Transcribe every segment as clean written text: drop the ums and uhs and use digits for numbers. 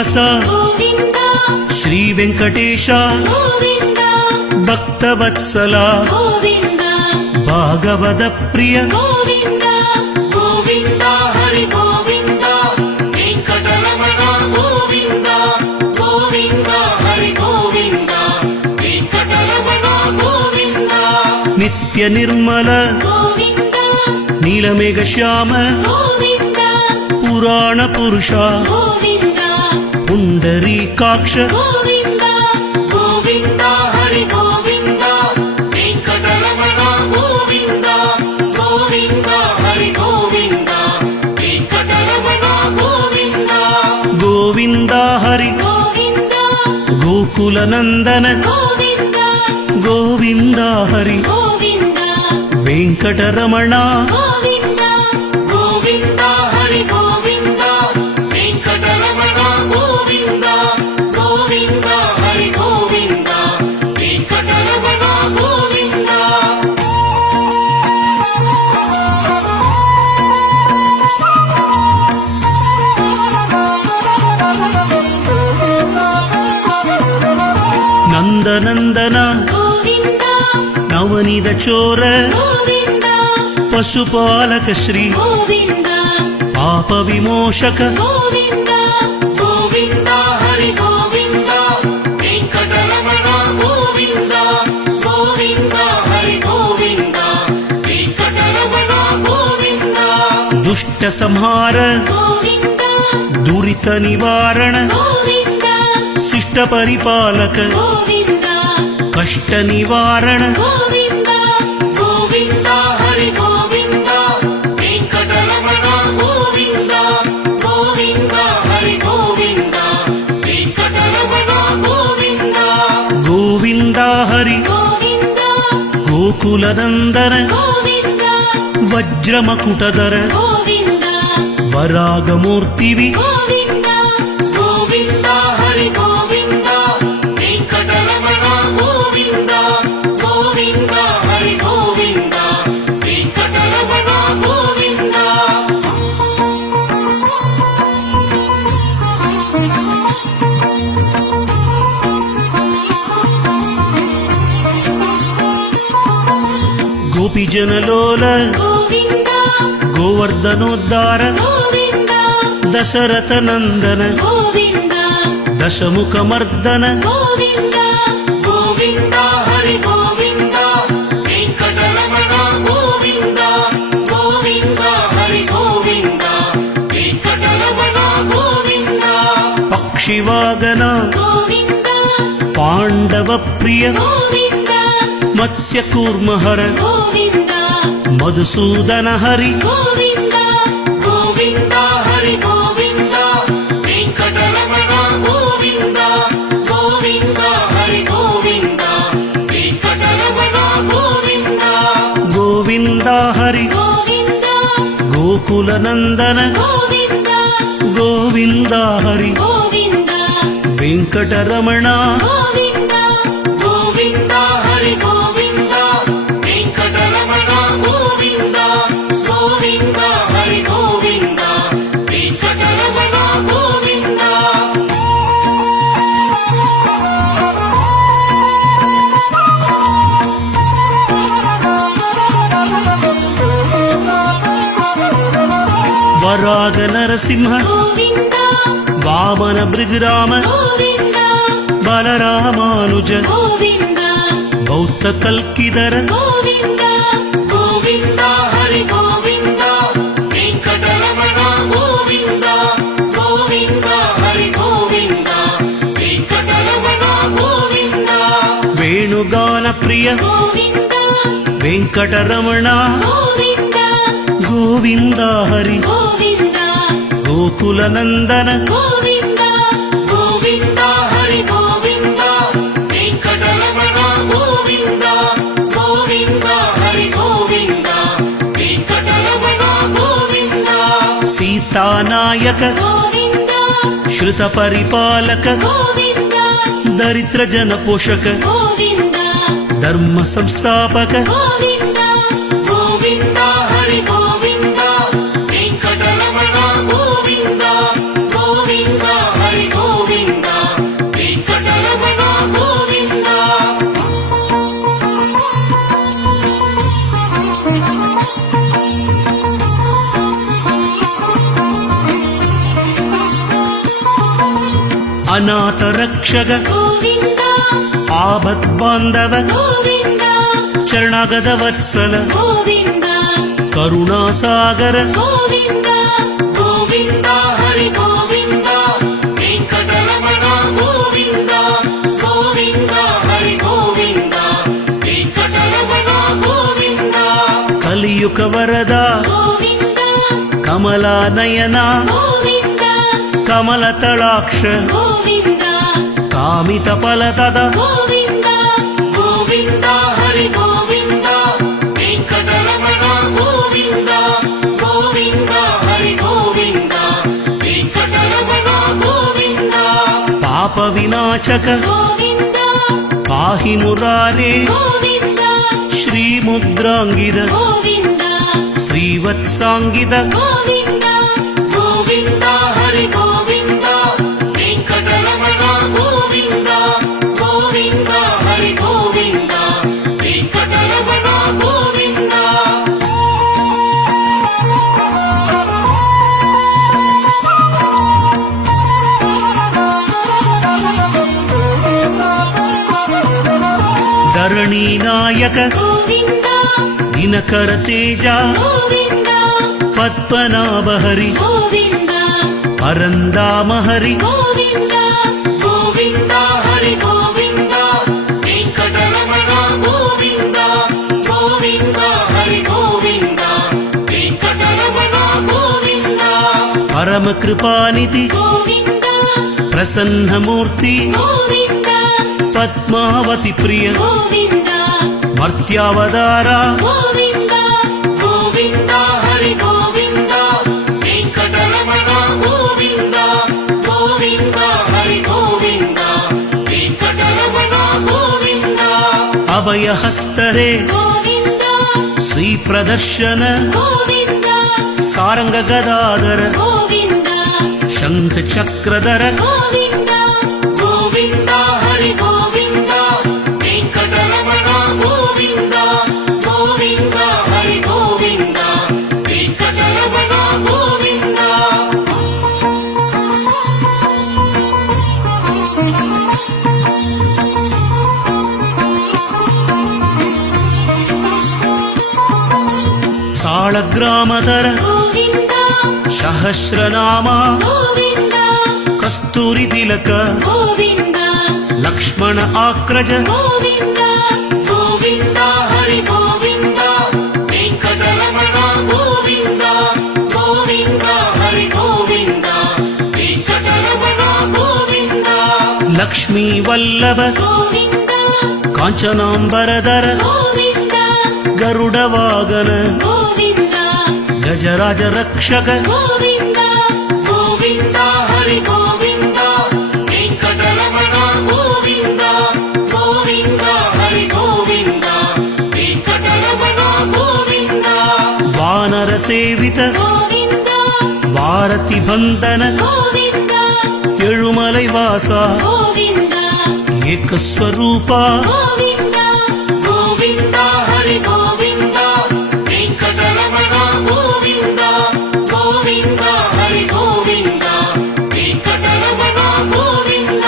శ్రీనివాస గోవింద శ్రీ వెంకటేశ గోవింద భక్తవత్సల గోవింద భాగవత ప్రియ గోవింద గోవింద హరి గోవింద వెంకటరమణ గోవింద గోవింద హరి గోవింద వెంకటరమణ గోవింద నిత్య నిర్మల గోవింద నీలమేఘ శ్యామ గోవింద పురాణ పురుష గోవింద పుండరీకాక్ష గోవింద గోవింద హరి గోవింద వెంకటరమణ గోవింద గోవింద హరి గోవింద వెంకటరమణ గోవింద గోవింద హరి గోవింద గోకుల నందన గోవింద గోవింద హరి గోవింద వెంకటరమణ గోవింద గోవింద హరి గోవింద వెంకటరమణ గోవింద గోవింద హరి గోవింద వెంకటరమణ గోవింద నందనందన గోవింద నవనీత చోర గోవింద పశుపాలక శ్రీ గోవింద పాప విమోషక గోవింద గోవింద హరి గోవింద వెంకటరమణ గోవింద గోవింద హరి గోవింద వెంకటరమణ గోవింద దుష్ట సంహార గోవింద దురిత నివారణ గోవింద శిష్ట పరిపాలక గోవింద కష్ట నివారణ గోవింద గోవింద హరి గోవింద వెంకటరమణ గోవింద గోవింద హరి గోవింద వెంకటరమణ గోవింద గోవింద హరి గోవింద గోకుల నందన గోవింద వజ్రమకుటధర గోవింద వరాగమూర్తివి గోవింద గోవింద హరి గోవింద వెంకటరమణ గోవింద గోవింద హరి గోవింద వెంకటరమణ గోవింద గోపిజనలోల గోవింద గోవర్ధనోద్ధార గోవింద దశరథ నందన గోవింద దశముఖమర్దన గోవింద గోవింద హరి గోవింద వెంకటరమణ గోవింద గోవింద హరి గోవింద వెంకటరమణ గోవింద పక్షివాగన గోవింద పాండవ ప్రియ గోవింద మత్స్యకూర్మహర గోవింద మధుసూదన హరి గోవింద గోవింద హరి గోవింద వెంకటరమణ గోవింద గోవింద హరి గోవింద వెంకటరమణ గోవింద గోవింద హరి గోవింద గోకుల నందన గోవింద గోవింద హరి గోవింద వెంకటరమణ గోవింద గోవింద హరి గోవింద వెంకటరమణ గోవింద గోవింద హరి గోవింద వెంకటరమణ గోవింద వరాగ నరసింహ గోవింద వామన భృగురామ గోవింద బలరామానుజ గోవింద బౌద్ధ కల్కిధర గోవింద గోవింద హరి గోవింద వెంకటరమణ గోవింద గోవింద హరి గోవింద వెంకటరమణ గోవింద వేణుగాన ప్రియ గోవింద వెంకటరమణ గోవింద గోవింద హరి గోవింద గోకుల నందన గోవింద గోవింద హరి గోవింద వెంకటరమణ గోవింద గోవింద హరి గోవింద వెంకటరమణ గోవింద సీతానాయక గోవింద శ్రుత పరిపాలక గోవింద దరిద్ర జన పోషక గోవింద ధర్మ సంస్థాపక గోవింద గోవింద హరి గోవింద వెంకటరమణ గోవింద గోవింద హరి గోవింద ಅನಾಥ ರಕ್ಷಕ ಗೋವಿಂದ ಆಪತ್ ಬಾಂಧವ ಗೋವಿಂದ ಶರಣಾಗತ ವತ್ಸಲ ಗೋವಿಂದ ಕರುಣಾಸಾಗರ ಗೋವಿಂದ ಗೋವಿಂದ ಹರಿ ಗೋವಿಂದ ವೆಂಕಟರಮಣ ಗೋವಿಂದ ಗೋವಿಂದ ಹರಿ ಗೋವಿಂದ ವೆಂಕಟರಮಣ ಗೋವಿಂದ ಕಲಿಯುಗ ವರದ ಗೋವಿಂದ ಕಮಲಾನಯನ ಗೋವಿಂದ ಕಮಲತಳಾಕ್ಷ ಗೋವಿಂದ ಕಾಮಿತ ಫಲದದ ಗೋವಿಂದ ಗೋವಿಂದ ಹರಿ ಗೋವಿಂದ ವೆಂಕಟರಮಣ ಗೋವಿಂದ ಗೋವಿಂದ ಹರಿ ಗೋವಿಂದ ವೆಂಕಟರಮಣ ಗೋವಿಂದ ಪಾಪ ವಿನಾಶಕ ಗೋವಿಂದ ಪಾಹಿ ಮುರಾರೇ ಗೋವಿಂದ ಶ್ರೀ ಮುದ್ರಾಂಗಿದ ಗೋವಿಂದ ಶ್ರೀವತ್ಸಾಂಗಿದ ಗೋವಿಂದ ಗೋವಿಂದ ಹರಿ ಗೋವಿಂದ ವೆಂಕಟರಮಣ ಗೋವಿಂದ ಗೋವಿಂದ ಹರಿ ಗೋವಿಂದ ವೆಂಕಟರಮಣ ಗೋವಿಂದ ಧರಣಿ ನಾಯಕ ಗೋವಿಂದ ದಿನಕರ ತೇಜ ಗೋವಿಂದ ಪದ್ಮನಾಭ ಹರಿ ಗೋವಿಂದ ಪರಂದಾಮ ಹರಿ ಗೋವಿಂದ ಗೋವಿಂದ ಹರಿ ಗೋವಿಂದ ವೆಂಕಟರಮಣ ಗೋವಿಂದ ಗೋವಿಂದ ಹರಿ ಗೋವಿಂದ ವೆಂಕಟರಮಣ ಗೋವಿಂದ ಪರಮ ಕೃಪಾನಿಧಿ ಗೋವಿಂದ ಪ್ರಸನ್ನ ಮೂರ್ತಿ ಗೋವಿಂದ ಪದ್ಮಾವತಿ ಪ್ರಿಯ ಗೋವಿಂದ ಮರ್ತ್ಯಾವತಾರ ಗೋವಿಂದ ಗೋವಿಂದ ಹರಿ ಗೋವಿಂದ ವೆಂಕಟರಮಣ ಗೋವಿಂದ ಗೋವಿಂದ ಹರಿ ಗೋವಿಂದ ವೆಂಕಟರಮಣ ಗೋವಿಂದ ಅಭಯ ಹಸ್ತರೇ ಗೋವಿಂದ ಶ್ರೀ ಪ್ರದರ್ಶನ ಗೋವಿಂದ ಸಾರಂಗ ಗದಾಧರ ಗೋವಿಂದ ಶಂಖ ಚಕ್ರಧರ ಗೋವಿಂದ ಗೋವಿಂದ ಹರಿ ಗೋವಿಂದ ವೆಂಕಟರಮಣ ಗೋವಿಂದ ಗೋವಿಂದ ಹರಿ ಗೋವಿಂದ ವೆಂಕಟರಮಣ ಗೋವಿಂದ ಸಾಳಗ್ರಾಮಧರ ಗೋವಿಂದ ಸಹಸ್ರನಾಮ ಗೋವಿಂದ ಕಸ್ತೂರಿ ತಿಲಕ ಗೋವಿಂದ ಲಕ್ಷ್ಮಣ ಆಕ್ರಜ ಗೋವಿಂದ ಗೋವಿಂದ ಹರಿ ಗೋವಿಂದ ವೆಂಕಟರಮಣ ಗೋವಿಂದ ಗೋವಿಂದ ಹರಿ ಗೋವಿಂದ ವೆಂಕಟರಮಣ ಗೋವಿಂದ ಲಕ್ಷ್ಮೀ ವಲ್ಲಭ ಗೋವಿಂದ ಕಾಂಚನಾಂಬರಧರ ಗೋವಿಂದ ಗರುಡ ವಾಗನ ಗೋವಿಂದ ಗಜರಾಜ ರಕ್ಷಕ ಗೋವಿಂದ ಗೋವಿಂದ ಹರಿ ಗೋವಿಂದ ವೆಂಕಟರಮಣ ಗೋವಿಂದ ಗೋವಿಂದ ಹರಿ ಗೋವಿಂದ ವೆಂಕಟರಮಣ ಗೋವಿಂದ ವಾನರ ಸೇವಿತ ಗೋವಿಂದ ವಾರತಿ ಬಂಧನ ಗೋವಿಂದ ಏಳುಮಲೈ ವಾಸ ಗೋವಿಂದ ಏಕಸ್ವರೂಪ ಗೋವಿಂದ ಗೋವಿಂದ ಹರಿ ಗೋವಿಂದ ವೆಂಕಟರಮಣ ಗೋವಿಂದ ಗೋವಿಂದ ಹರಿ ಗೋವಿಂದ ವೆಂಕಟರಮಣ ಗೋವಿಂದ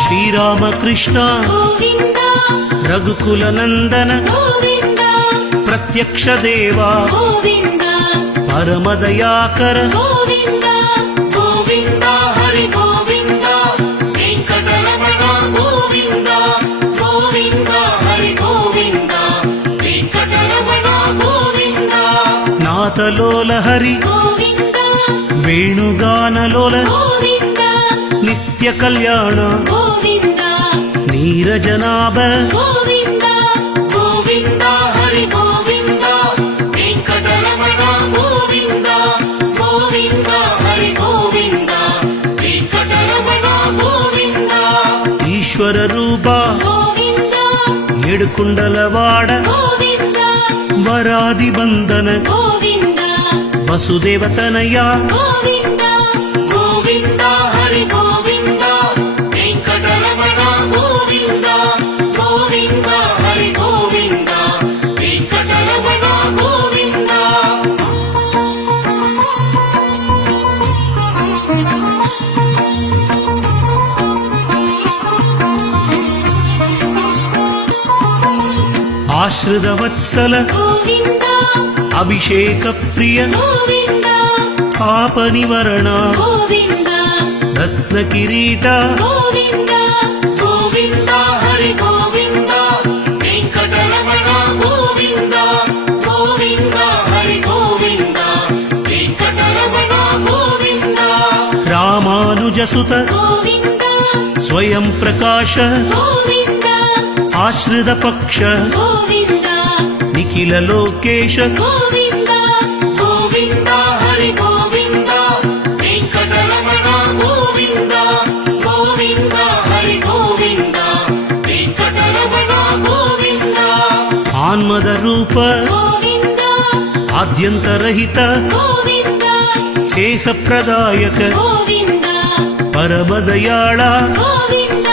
ಶ್ರೀರಾಮಕೃಷ್ಣ ಗೋವಿಂದ ರಘುಕುಲ ನಂದನ ಗೋವಿಂದ ಪ್ರತ್ಯಕ್ಷ ದೇವ ಗೋವಿಂದ ಪರಮದಯಾಕರ ಗೋವಿಂದ ಗೋವಿಂದ ಹರಿ ಗೋವಿಂದ ವೆಂಕಟರಮಣ ಗೋವಿಂದ ಗೋವಿಂದ ಹರಿ ಗೋವಿಂದ ವೆಂಕಟರಮಣ ಗೋವಿಂದ ನಾಥಲೋಲ ಹರಿ ಗೋವಿಂದ ವೇಣುಗಾನಲೋಲ ಗೋವಿಂದ ನಿತ್ಯ ಕಲ್ಯಾಣ ಗೋವಿಂದ ನೀರಜನಾಭ ಗೋವಿಂದ ಗೋವಿಂದ ಹರಿ ಗೋವಿಂದ ವೆಂಕಟರಮಣ ಗೋವಿಂದ ಗೋವಿಂದ ಹರಿ ಗೋವಿಂದ ವೆಂಕಟರಮಣ ಗೋವಿಂದ ಈಶ್ವರ ರೂಪ ಗೋವಿಂದ ಏಡುಕುಂಡಲವಾಡ ಗೋವಿಂದ ವರಾದಿ ಬಂಧನ ಗೋವಿಂದ ವಸುದೇವತನಯ ಗೋವಿಂದ ಗೋವಿಂದ ಹರಿ ಗೋವಿಂದ ವೆಂಕಟರಮಣ ಗೋವಿಂದ ಗೋವಿಂದ ఆశ్రితవత్సల గోవింద అభిషేక ప్రియ గోవింద పాప నివరణ గోవింద రత్న కిరీట గోవింద గోవింద హరి గోవింద వెంకటరమణ గోవింద గోవింద హరి గోవింద వెంకటరమణ గోవింద రామానుజసుత గోవింద స్వయం ప్రకాశ గోవింద ఆశ్రిత పక్ష గోవింద నిఖిల లోకేశ గోవింద గోవింద హరి గోవింద వెంకటరమణ గోవింద గోవింద హరి గోవింద వెంకటరమణ గోవింద ఆన్మద రూప గోవింద ఆద్యంతరహిత గోవింద ఏహ ప్రదాయక గోవింద పరమదయాళ గోవింద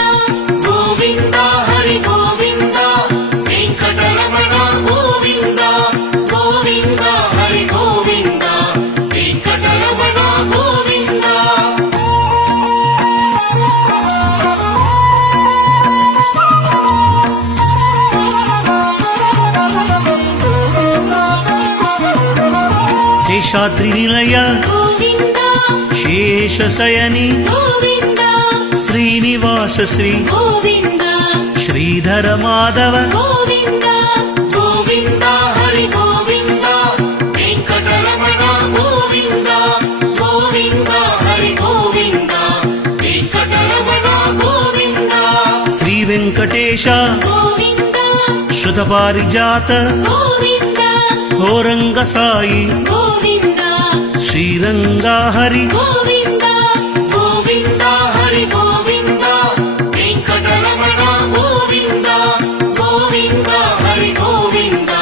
గోవింద హరి గోవింద వెంకటరమణ గోవింద గోవింద హరి గోవింద వెంకటరమణ గోవింద శేషాద్రి నిలయ గోవింద శేషశయని గోవింద శ్రీనివాస శ్రీ గోవింద శ్రీధర మాధవ గోవింద గోవింద హరి గోవింద వెంకటరమణ గోవింద గోవింద హరి గోవింద వెంకటరమణ గోవింద శ్రీ వెంకటేశ గోవింద శృత పారిజాత గోవింద హోరంగ సాయి గోవింద శ్రీరంగా హరి గోవింద గోవింద హరి గోవింద వెంకటరమణ గోవింద గోవింద హరి గోవింద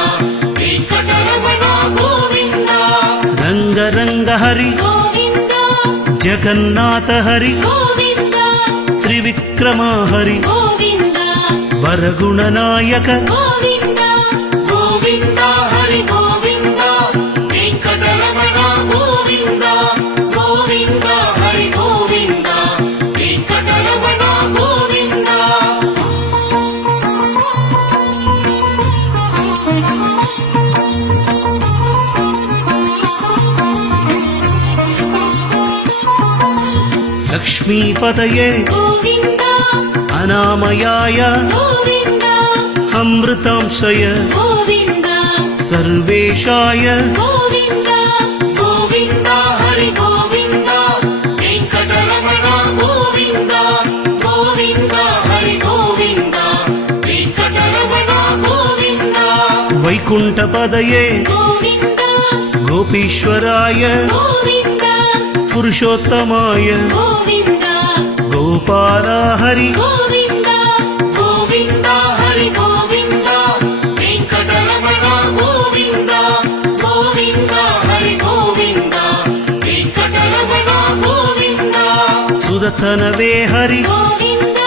వెంకటరమణ గోవింద రంగరంగ హరి గోవింద జగన్నాథ హరి గోవింద త్రివిక్రమ హరి గోవింద వరగుణనాయక గోవింద గోవింద హరి గోవింద వెంకటరమణ గోవింద గోవింద హరి గోవింద వెంకటరమణ గోవింద లక్ష్మీపతయే గోవింద అనామయాయ గోవింద అమృతాంశయ గోవింద సర్వేశాయ గోవింద గోవింద హరి గోవింద వెంకటరమణ గోవింద గోవింద హరి గోవింద వెంకటరమణ గోవింద వైకుంఠ పదయే గోవింద గోపీశ్వరాయ గోవింద పురుషోత్తమాయ గోవింద గోపాల హరి గోవింద గోవింద హరి గోవింద వెంకటరమణ గోవింద గోవింద హరి గోవింద వెంకటరమణ గోవింద సుదతనవే హరి గోవింద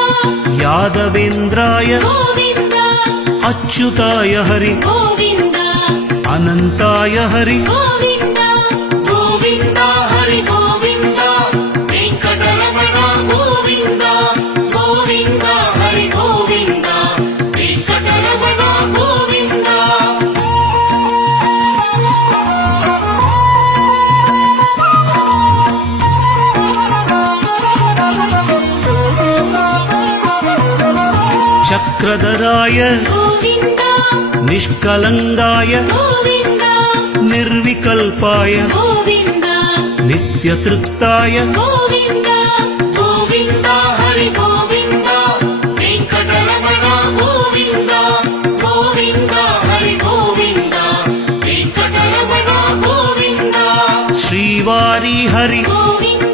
యాదవేంద్రాయ గోవింద అచ్యుతాయ హరి గోవింద అనంతాయ హరి గోవింద గోవింద హరి గోవింద వెంకటరమణ గోవింద గోవింద హరి గోవింద వెంకటరమణ గోవింద చక్రధరాయ గోవింద నిష్కలంగాయ గోవింద నిర్వికల్పాయ గోవింద నిత్యతృప్తాయ గోవింద గోవింద హరి గోవింద వెంకటరమణ గోవింద గోవింద హరి గోవింద వెంకటరమణ గోవింద శ్రీవారి హరి గోవింద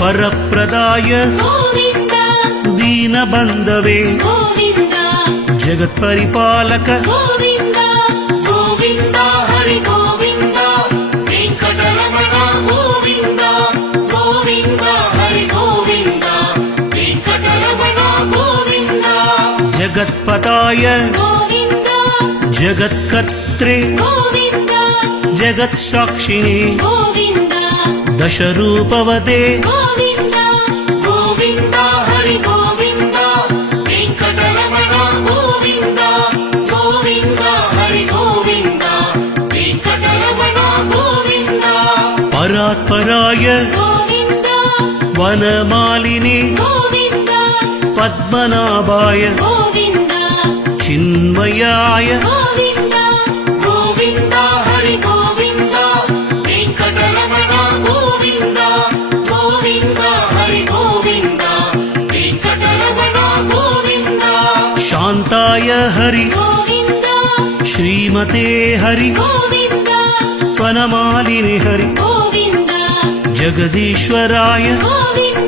వరప్రదాయ గోవింద దీనబంధవే గోవింద జగత్పరిపాలక గోవింద గోవింద హరి గోవింద వెంకటరమణ గోవింద గోవింద హరి గోవింద వెంకటరమణ గోవింద జగత్పతాయ గోవింద జగత్కర్త్రే గోవింద జగత్సాక్షిణే గోవింద దశరూపవతే గోవింద గోవింద హరి గోవింద వెంకటరమణ గోవింద గోవింద परात्पराय गोविन्द वनमालिने गोविन्द पद्मनाभाय गोविन्द चिन्मयाय गोविन्द गोविन्द हरि गोविन्द वेङ्कटरमण गोविन्द गोविन्द हरि गोविन्द वेङ्कटरमण गोविन्द शान्ताय हरि गोविन्द श्रीमते हरि गोविन्द वनमालिने हरि गोविन्द जगदीश्वराय गोविन्द